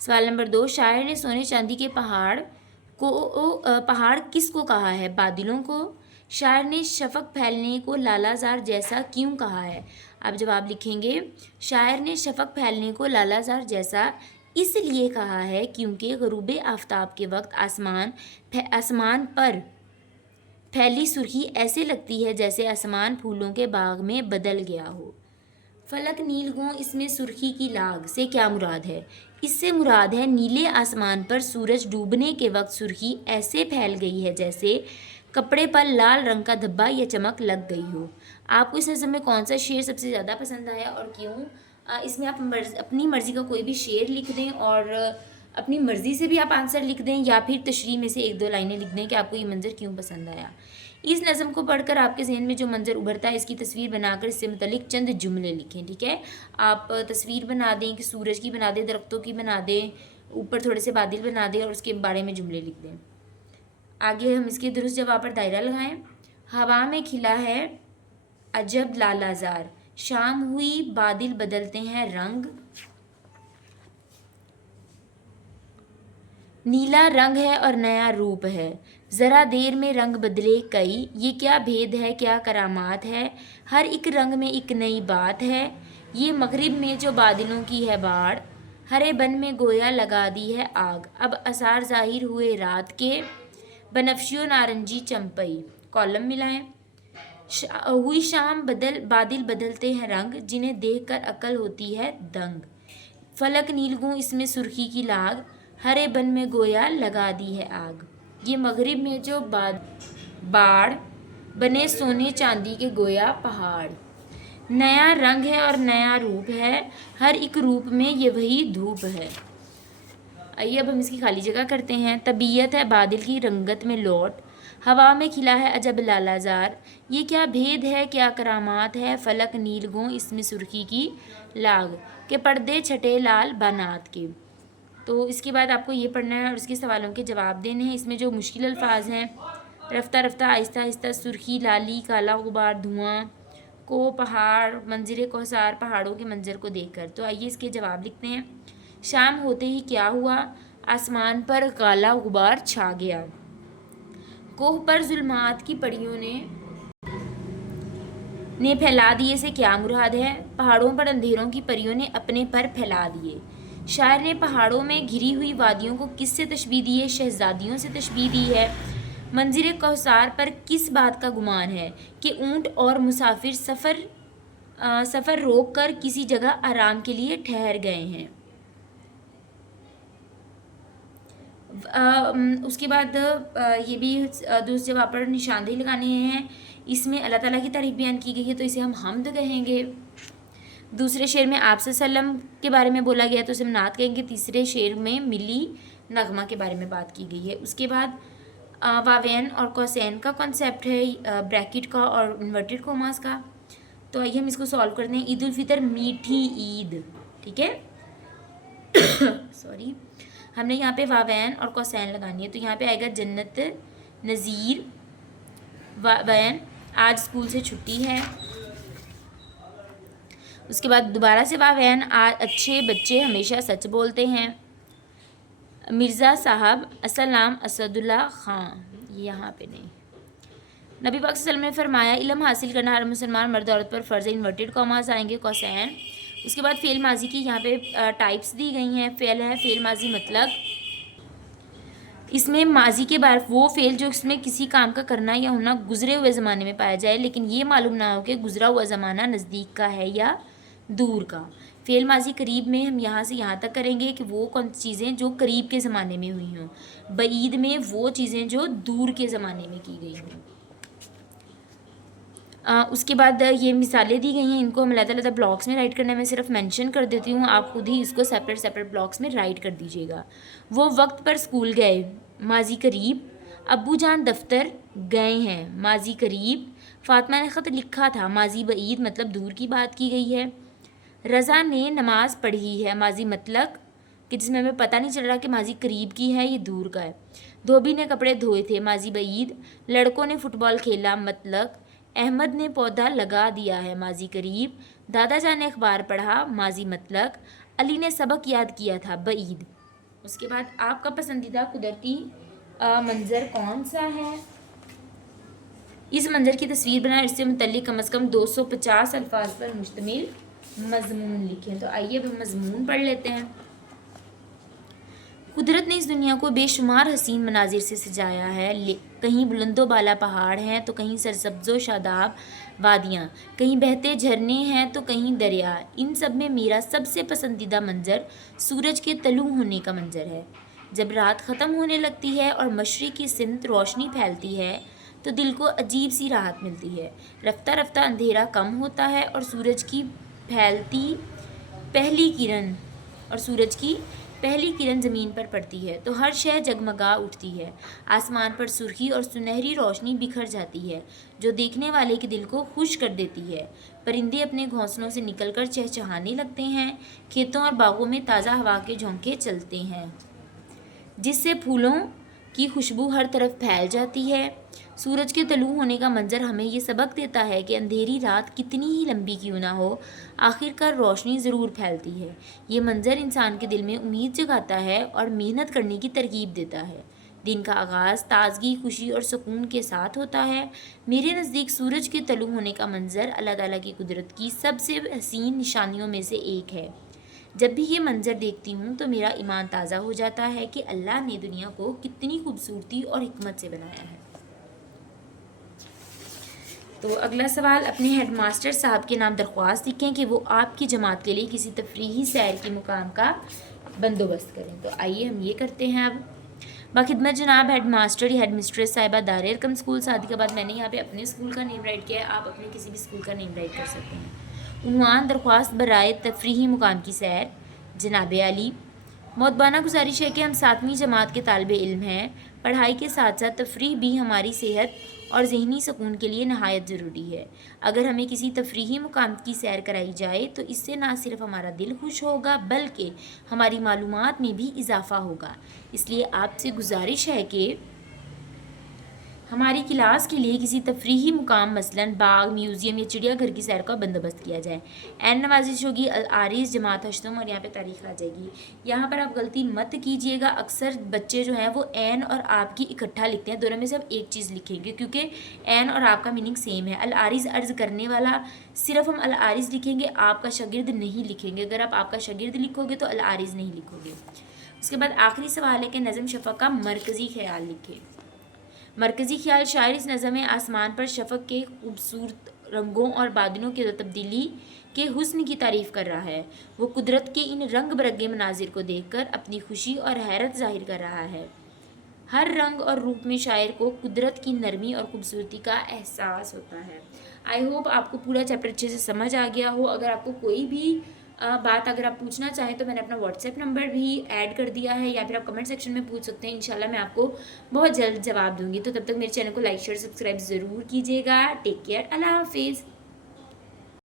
سوال نمبر 2، شاعر نے سونے چاندی کے پہاڑ کس کو کہا ہے؟ بادلوں کو۔ شاعر نے شفق پھیلنے کو لالہ زار جیسا کیوں کہا ہے؟ آپ جواب لکھیں گے، شاعر نے شفق پھیلنے کو لالہ زار جیسا اس لیے کہا ہے کیونکہ غروب آفتاب کے وقت آسمان پر پھیلی سرخی ایسے لگتی ہے جیسے آسمان پھولوں کے باغ میں بدل گیا ہو۔ فلک نیل گوں اس میں سرخی کی لاگ سے کیا مراد ہے؟ اس سے مراد ہے نیلے آسمان پر سورج ڈوبنے کے وقت سرخی ایسے پھیل گئی ہے جیسے کپڑے پر لال رنگ کا دھبا یا چمک لگ گئی ہو۔ آپ کو اس نظم میں کون سا شعر سب سے زیادہ پسند آیا اور کیوں؟ اس میں آپ اپنی مرضی کا کوئی بھی شعر لکھ دیں اور اپنی مرضی سے بھی آپ آنسر لکھ دیں یا پھر تشریح میں سے 1-2 لائنیں لکھ دیں کہ آپ کو یہ منظر کیوں پسند آیا۔ اس نظم کو پڑھ کر آپ کے ذہن میں جو منظر ابھرتا ہے اس کی تصویر بنا کر اس سے متعلق چند جملے لکھیں، ٹھیک ہے؟ آپ تصویر بنا دیں کہ سورج کی بنا دیں، درختوں کی بنا دیں، اوپر تھوڑے سے بادل بنا دیں اور اس کے بارے میں جملے لکھ دیں۔ آگے ہم اس کے درست جواب پر دائرہ لگائیں۔ ہوا میں کھلا ہے عجب لالہ زار، شام ہوئی بادل بدلتے ہیں رنگ، نیلا رنگ ہے اور نیا روپ ہے، ذرا دیر میں رنگ بدلے کئی، یہ کیا بھید ہے کیا کرامات ہے، ہر ایک رنگ میں ایک نئی بات ہے، یہ مغرب میں جو بادلوں کی ہے باڑ، ہرے بن میں گویا لگا دی ہے آگ، اب آثار ظاہر ہوئے رات کے، بنفشی و نارنجی چمپئی۔ کالم ملائیں۔ ہوئی شام بادل بدلتے ہیں رنگ، جنہیں دیکھ کر عقل ہوتی ہے دنگ، فلک نیلگوں اس میں سرخی کی لاگ، ہرے بن میں گویا لگا دی ہے آگ، یہ مغرب میں جو باڑ بنے سونے چاندی کے گویا پہاڑ، نیا رنگ ہے اور نیا روپ ہے، ہر ایک روپ میں یہ وہی دھوپ ہے۔ آئیے اب ہم اس کی خالی جگہ کرتے ہیں۔ طبیعت ہے بادل کی رنگت میں لوٹ، ہوا میں کھلا ہے عجب لالہ زار، یہ کیا بھید ہے کیا کرامات ہے، فلک نیل گوں اس میں سرخی کی لاگ، کہ پردے چھٹے لال بانات کے۔ تو اس کے بعد آپ کو یہ پڑھنا ہے اور اس کے سوالوں کے جواب دینے ہیں۔ اس میں جو مشکل الفاظ ہیں، رفتہ رفتہ آہستہ آہستہ، سرخی لالی کالا غبار دھواں کو پہاڑ منظر کوثر پہاڑوں کے منظر کو دیکھ کر۔ تو آئیے اس کے جواب لکھتے ہیں۔ شام ہوتے ہی کیا ہوا، آسمان پر کالا غبار چھا گیا، کوہ پر ظلمات کی پریوں نے پھیلا دیے سے کیا مراد ہے، پہاڑوں پر اندھیروں کی پریوں نے اپنے پر پھیلا دیے۔ شاعر نے پہاڑوں میں گھری ہوئی وادیوں کو کس سے تشبیہ دی ہے، شہزادیوں سے تشبیہ دی ہے۔ منظر کوثر پر کس بات کا گمان ہے کہ اونٹ اور مسافر سفر روک کر کسی جگہ آرام کے لیے ٹھہر گئے ہیں۔ اس کے بعد یہ بھی دوسرے جواب پر نشاندہی لگانے ہیں۔ اس میں اللہ تعالیٰ کی تعریف بیان کی گئی ہے تو اسے ہم حمد کہیں گے۔ دوسرے شعر میں آپ صلی اللہ علیہ وسلم کے بارے میں بولا گیا تو اسے ہم نعت کہیں گے۔ تیسرے شعر میں ملی نغمہ کے بارے میں بات کی گئی ہے۔ اس کے بعد واوین اور کوسین کا کنسیپٹ ہے، بریکٹ کا اور انورٹڈ کوماس کا۔ تو آئیے ہم اس کو سالو کرتے ہیں۔ عید الفطر میٹھی عید، ٹھیک ہے، سوری، ہم نے یہاں پہ واوین اور کوسین لگانی ہے تو یہاں پہ آئے گا جنت نذیر، واوین آج اسکول سے چھٹی ہے۔ اس کے بعد دوبارہ سے واوین اچھے بچے ہمیشہ سچ بولتے ہیں۔ مرزا صاحب اصل نام اسد اللہ خان، یہاں پہ نہیں۔ نبی پاک صلی اللہ علیہ وسلم نے فرمایا علم حاصل کرنا ہر مسلمان مرد عورت پر فرض ہے، انورٹڈ کاماز آئیں گے کوسین۔ اس کے بعد فعل ماضی کی یہاں پہ ٹائپس دی گئی ہیں۔ فعل ہے فعل ماضی مطلق، اس میں ماضی کے بعد وہ فعل جو اس میں کسی کام کا کرنا یا ہونا گزرے ہوئے زمانے میں پایا جائے لیکن یہ معلوم نہ ہو کہ گزرا ہوا زمانہ نزدیک کا ہے یا دور کا۔ فعل ماضی قریب میں ہم یہاں سے یہاں تک کریں گے کہ وہ کون سی چیزیں جو قریب کے زمانے میں ہوئی ہوں، بعید میں وہ چیزیں جو دور کے زمانے میں کی گئی ہوں۔ اس کے بعد یہ مثالیں دی گئی ہیں، ان کو ہم علیحدہ بلاکس میں رائٹ کرنا ہے۔ میں صرف مینشن کر دیتی ہوں، آپ خود ہی اس کو سیپریٹ بلاکس میں رائٹ کر دیجیے گا۔ وہ وقت پر اسکول گئے، ماضی قریب، ابو جان دفتر گئے ہیں، ماضی قریب، فاطمہ نے خط لکھا تھا، ماضی بعید مطلب دور کی بات کی گئی ہے۔ رضا نے نماز پڑھی ہے، ماضی مطلق کہ جس میں ہمیں پتہ نہیں چل رہا کہ ماضی قریب کی ہے یہ دور کا ہے۔ دھوبی نے کپڑے دھوئے تھے، ماضی بعید۔ لڑکوں نے فٹ بال کھیلا، مطلق۔ احمد نے پودا لگا دیا ہے، ماضی قریب۔ دادا جان نے اخبار پڑھا، ماضی مطلق۔ علی نے سبق یاد کیا تھا، بعید۔ اس کے بعد آپ کا پسندیدہ قدرتی منظر کون سا ہے؟ اس منظر کی تصویر بنائیں، اس سے متعلق کم از کم 250 الفاظ پر مشتمل مضمون لکھیں۔ تو آئیے اب ہم مضمون پڑھ لیتے ہیں۔ قدرت نے اس دنیا کو بے شمار حسین مناظر سے سجایا ہے، کہیں بلند و بالا پہاڑ ہیں تو کہیں سرسبز و شاداب وادیاں، کہیں بہتے جھرنے ہیں تو کہیں دریا۔ ان سب میں میرا سب سے پسندیدہ منظر سورج کے طلوع ہونے کا منظر ہے۔ جب رات ختم ہونے لگتی ہے اور مشرق کی سمت روشنی پھیلتی ہے تو دل کو عجیب سی راحت ملتی ہے۔ رفتہ رفتہ اندھیرا کم ہوتا ہے اور سورج کی پہلی کرن زمین پر پڑتی ہے تو ہر شے جگمگا اٹھتی ہے۔ آسمان پر سرخی اور سنہری روشنی بکھر جاتی ہے جو دیکھنے والے کے دل کو خوش کر دیتی ہے۔ پرندے اپنے گھونسلوں سے نکل کر چہچہانے لگتے ہیں، کھیتوں اور باغوں میں تازہ ہوا کے جھونکے چلتے ہیں جس سے پھولوں کی خوشبو ہر طرف پھیل جاتی ہے۔ سورج کے طلوع ہونے کا منظر ہمیں یہ سبق دیتا ہے کہ اندھیری رات کتنی ہی لمبی کیوں نہ ہو، آخر کار روشنی ضرور پھیلتی ہے۔ یہ منظر انسان کے دل میں امید جگاتا ہے اور محنت کرنے کی ترغیب دیتا ہے۔ دن کا آغاز تازگی، خوشی اور سکون کے ساتھ ہوتا ہے۔ میرے نزدیک سورج کے طلوع ہونے کا منظر اللہ تعالیٰ کی قدرت کی سب سے حسین نشانیوں میں سے ایک ہے۔ جب بھی یہ منظر دیکھتی ہوں تو میرا ایمان تازہ ہو جاتا ہے کہ اللہ نے دنیا کو کتنی خوبصورتی اور حکمت سے بنایا ہے۔ تو اگلا سوال، اپنے ہیڈ ماسٹر صاحب کے نام درخواست لکھیں کہ وہ آپ کی جماعت کے لیے کسی تفریحی سیر کے مقام کا بندوبست کریں۔ تو آئیے ہم یہ کرتے ہیں اب۔ باخدمت جناب ہیڈ ماسٹر یا ہیڈ مسٹریس صاحبہ دار ارقم اسکول صادق آباد، میں نے یہاں پہ اپنے اسکول کا نیم رائٹ کیا ہے، آپ اپنے کسی بھی اسکول کا نیم رائٹ کر سکتے ہیں۔ عنوان درخواست برائے تفریحی مقام کی سیر، جناب علی۔ مؤدبانہ گزارش ہے کہ ہم 7ویں جماعت کے طالب علم ہیں۔ پڑھائی کے ساتھ ساتھ تفریح بھی ہماری صحت اور ذہنی سکون کے لیے نہایت ضروری ہے۔ اگر ہمیں کسی تفریحی مقام کی سیر کرائی جائے تو اس سے نہ صرف ہمارا دل خوش ہوگا بلکہ ہماری معلومات میں بھی اضافہ ہوگا۔ اس لیے آپ سے گزارش ہے کہ ہماری کلاس کے لیے کسی تفریحی مقام مثلاً باغ، میوزیم یا چڑیا گھر کی سیر کا بندوبست کیا جائے۔ عین نوازش ہوگی، العارض جماعت ہشتم، اور یہاں پہ تاریخ آ جائے گی۔ یہاں پر آپ غلطی مت کیجیے گا، اکثر بچے جو ہیں وہ عین اور آپ کی اکٹھا لکھتے ہیں، دونوں میں سے آپ ایک چیز لکھیں گے کیونکہ عین اور آپ کا میننگ سیم ہے۔ العارض عرض کرنے والا، صرف ہم العارض لکھیں گے، آپ کا شاگرد نہیں لکھیں گے۔ اگر آپ کا شاگرد لکھو گے تو العارض نہیں لکھو گے۔ اس کے بعد آخری سوال ہے کہ نظم شفق کا مرکزی خیال لکھیں۔ مرکزی خیال، شاعر اس نظم میں آسمان پر شفق کے خوبصورت رنگوں اور بادلوں کی تبدیلی کے حسن کی تعریف کر رہا ہے۔ وہ قدرت کے ان رنگ برنگے مناظر کو دیکھ کر اپنی خوشی اور حیرت ظاہر کر رہا ہے۔ ہر رنگ اور روپ میں شاعر کو قدرت کی نرمی اور خوبصورتی کا احساس ہوتا ہے۔ آئی ہوپ آپ کو پورا چیپٹر اچھے سے سمجھ آ گیا ہو۔ اگر آپ کو کوئی بھی بات اگر آپ پوچھنا چاہیں تو میں نے اپنا واٹس ایپ نمبر بھی ایڈ کر دیا ہے، یا پھر آپ کمنٹ سیکشن میں پوچھ سکتے ہیں، انشاءاللہ میں آپ کو بہت جلد جواب دوں گی۔ تو تب تک میرے چینل کو لائک، شیئر، سبسکرائب ضرور کیجیے گا۔ ٹیک کیئر، اللہ حافظ۔